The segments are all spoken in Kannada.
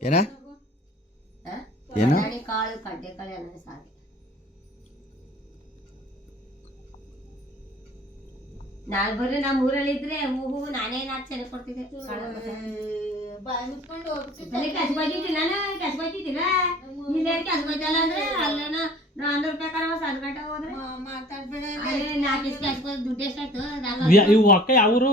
ಏನ ಏನ ಕಾಳು ಕಡ್ಲೆಕಾಳು ಎಲ್ಲ ಸಾರಿ ನಾನ್ ಬರ್ರಿ ನಮ್ಮ ಊರಲ್ಲಿ ಇದ್ರೆ ಹೂ ನಾನೇ ಚೆನ್ನ ಕೊಡ್ತಿದ್ದೆ ಕಸ್ಬತ್ತಿದ್ದೀನ ಇಲ್ಲೇ ಕಸ್ಬತ್ತಲ್ಲ ಅಂದ್ರೆ ಅಲ್ಲೇನ 100 ರೂಪಾಯಿ ಕಣ 100 ಗಂಟೆ ಹೋದ್ರೆ ಮಾತಾಡ್ಬೇಡ 4 ಕಸ್ಬ ದುಡ್ಡು ಎಷ್ಟಾಯ್ತು ಇವು ಅಕ್ಕ ಯಾವರು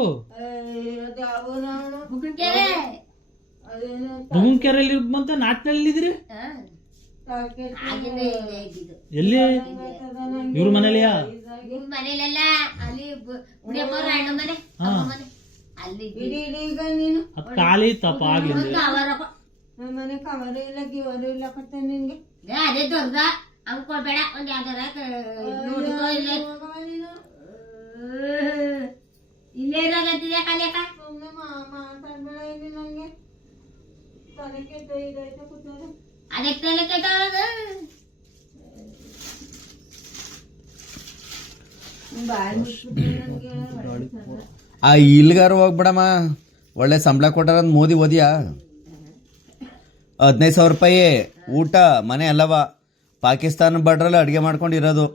ಬುಗುಂಕೆರೆಯಲ್ಲಿ ಬಂತ ನಾಟ್ನಲ್ಲಿ ಇದ್ರಿ ಎಲ್ಲಿ ಇವ್ರ ಮನೇಲಿಯಾ ಮನೇಲೆಲ್ಲ ಅಲ್ಲಿ ಮನೆ ಅಲ್ಲಿ ಖಾಲಿ ತಪ್ಪ ಆಗ್ಲಿಲ್ಲ ಮನೆ ಕವರ್ ಇಲ್ಲ ಗಿವರು ಇಲ್ಲ ಕೊಡ್ತೇನೆ ನಿನ್ಗೆ ಅದೇ ದೊಡ್ಡ ಹಂಗ್ ಕೊಡ್ಬೇಡ ಒಂದ್ ಯಾವ್ದಾರ ನೋಡಿಕೋ ಇಲ್ಲೇ ಇಲ್ಲೇ ಇರೋಗಂತಿದೆ ಕಲಿಯಕ ಸುಮ್ಮನೆ ಮಾತಾಡ್ಬೇಡ ಇಲ್ಲಿ ನಂಗೆ ತಲೆ ಕೆಟ್ಟ ಇದಾಯ್ತಾ ಕೂತಾರೆ ಅದಕ್ಕೆ ತಲೆ ಕೆಟ್ಟವಳದು ಆ ಇಲ್ಗಾರ ಹೋಗ್ಬಿಡಮ್ಮ ಒಳ್ಳೆ ಸಂಬಳ ಕೊಟ್ಟಾರ ಮೋದಿ ಓದಿಯಾ 15,000 ರೂಪಾಯಿ ಊಟ ಮನೆ ಅಲ್ಲವ ಪಾಕಿಸ್ತಾನ ಬಾರ್ಡ್ರಲ್ಲಿ ಅಡುಗೆ ಮಾಡ್ಕೊಂಡಿರೋದು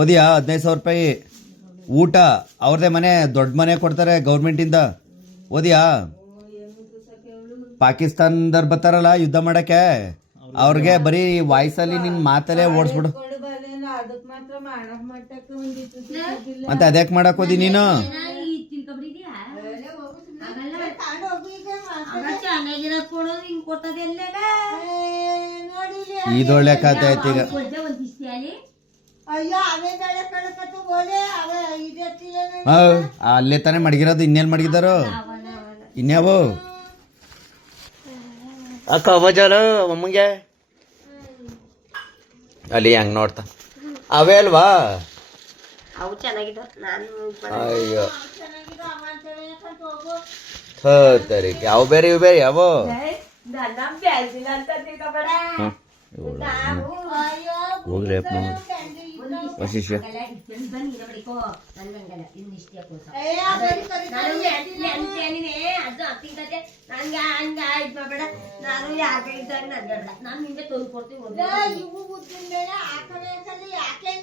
ಓದಿಯಾ 15,000 ರೂಪಾಯಿ ಊಟ ಅವ್ರದೇ ಮನೆ ದೊಡ್ಡ ಮನೆ ಕೊಡ್ತಾರೆ ಗೌರ್ಮೆಂಟಿಂದ ಓದಿಯಾ ಪಾಕಿಸ್ತಾನದವ್ರು ಬರ್ತಾರಲ್ಲ ಯುದ್ಧ ಮಾಡಕ್ಕೆ ಅವ್ರಿಗೆ ಬರೀ ವಾಯ್ಸಲ್ಲಿ ನಿನ್ ಮಾತಲ್ಲೇ ಓಡಿಸ್ಬಿಡು ಮತ್ತೆ ಅದ್ಯಾಕೆ ಮಾಡಕ್ ಹೋದಿ ನೀನು ಇದೊಳ್ಳೆ ಕತೆ ಆಯ್ತು ಈಗ ಅಲ್ಲೇ ತಾನೇ ಮಡಗಿರೋದು ಇನ್ನೇನ್ ಮಡಗಿದಾರೋ ಇನ್ಯಾವು ಅಕ್ಕ ಅವಜಾಲ ಅಮ್ಮಂಗೆ ಅಲ್ಲಿ ಹೆಂಗ್ ನೋಡ್ತಾ ಅವೇ ಅಲ್ವಾ ಅಯ್ಯೋ ತರೀಕೆ ಅವು ಬೇರೆ ಇವು ಬೇರೆ ಯಾವ ಹೋಗ್ರಿ ವಶಿಷ್ಯ ಅಲ್ಲ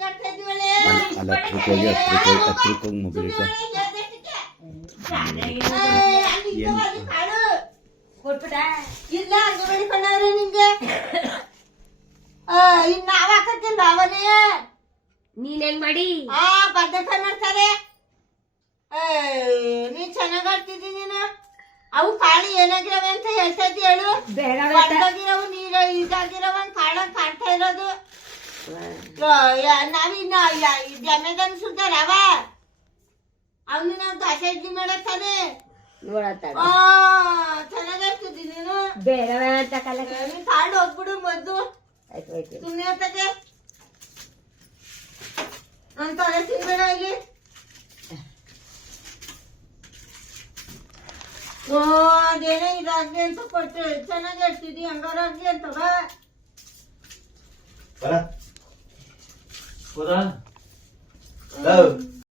ಹತ್ರಕ್ಕೆ ಹೋಗಿ ಮೊಬೈಲ್ ಕೊಟ್ಬಿಟ್ಟ ಇಲ್ಲ ಬೆಳಿಕೊಂಡವ್ರೆ ನಿಮ್ಗೆ ಇನ್ ನಾವ್ ಹಾಕತ್ತೀನಿ ನಾವನೇ ನೀನ್ ಹೆಂಗ್ ಮಾಡಿ ಬದ್ನೆಕಾಯಿ ಮಾಡ್ತಾರೆ ನೀನ್ ಚೆನ್ನಾಗ್ ಆಡ್ತಿದ್ದಿ ನೀನು ಅವು ಕಾಳು ಏನಾಗಿರವೆ ಅಂತ ಹೇಳ್ತಾ ಇದ್ದಿ ಹೇಳು ಬಡ್ಡಾಗಿರವು ನೀರ ಇದಾಗಿರವ ಕಾಳಂಗ್ ಕಾಣ್ತಾ ಇರೋದು ನಾವಿನ್ನ ಜಮೆದನ್ ಸುದ್ದ ರವ ಅವನು ನಾವು ದೋಸೆ ಇಡ್ಲಿ ಮಾಡತ್ತಾನೆ ಚೆನ್ನಾಗ್ ಆಡ್ತಿದ್ದಿ ನೀನು ಬೇರೆ ಅಂತ ನೀನ್ ಕಾಳು ಹೋಗ್ಬಿಡು ಮೊದ್ಲು ಸುಮ್ಮನೆ ಆಗ್ತದೆ ನಾನು ತೊಲೆ ತಿನ್ಬೇಡ ಇಲ್ಲಿ ಅದೇನೋ ಇದಾಗ್ಲಿ ಅಂತ ಕೊಟ್ಟೆ ಚೆನ್ನಾಗಿ ಹೇಳ್ತಿದ್ದಿ ಹಂಗಾರಾಗ್ಲಿ ಅಂತ ಬಾ